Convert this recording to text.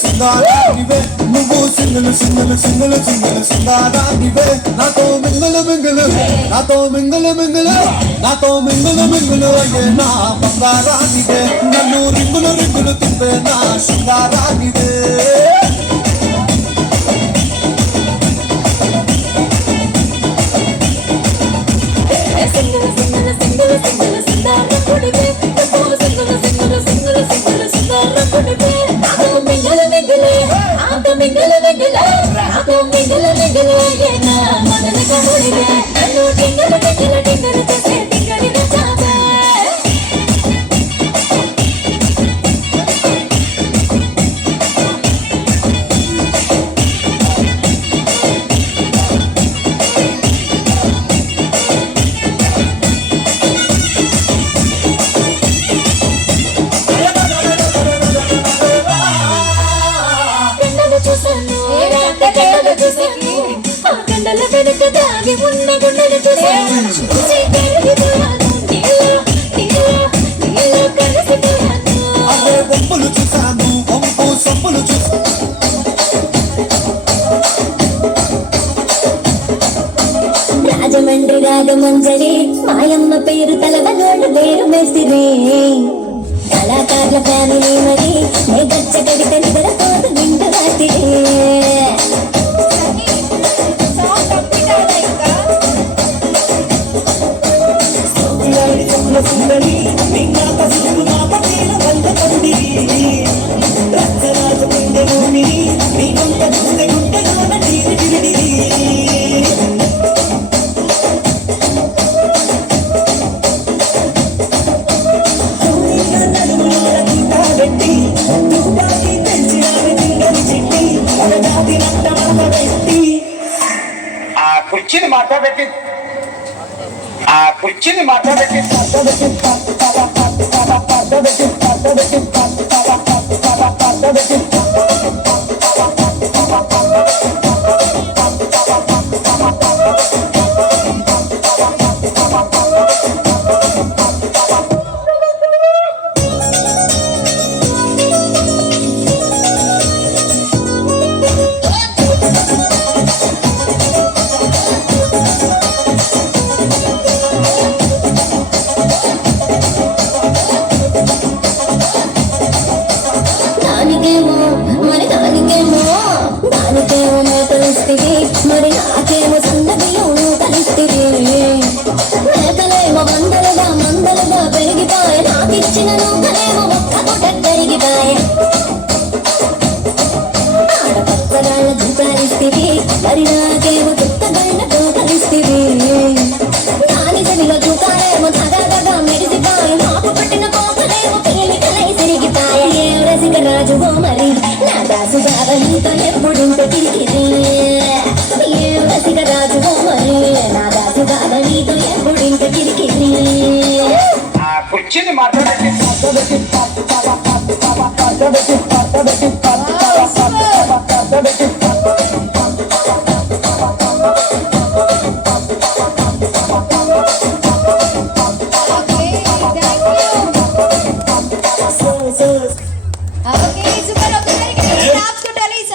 సింగారానివే నువ్వు సింగలు సింగలు సింగలు సింగలు సింగారానివే నాతో మింగలు మింగలు నాతో మింగలు మింగలు నాతో మింగలు మింగలు అయ్యే నా బంగారానివే నన్ను రింగులు రింగులు తిప్పే నా సింగారానివే కండల వెనుక దాగి ఉన్న గుండెలు రాజమండ్రి రాగమంజరి మాయమ్మ పేరు తలవనోడు పేరు మెస్తిరి కళాకారుల ఫ్యామిలీ మరి గచ్చ కడితే నిద్రపోతు నిండు రాత్రి కుర్చీని మాట్లాడబెట్టి మరి నాకేమో సన్నబియ్యం కలిస్తివి మేకలేమో మందలుగా పెరిగిపోయే నాకిచ్చిన నూకలేమో ఒక్క పూట కరిగిపోయే ఆడపక్కగాళ్ళ జూకాలిస్తివి మరి నాకేమో చుక్కగాళ్ళతో కలిస్తివి నాని చదిలో జూకాలేమో తగగా మెరిసిపోయి నాకు పట్టిన కోపలేమో పేలికలై తిరిగిపోయే ఏ రసిక రాజువో మరి నా దాసు బాగా నీతో ఎప్పుడింత తిరిగిరి కుర్చీని మాట్లాడబెట్టి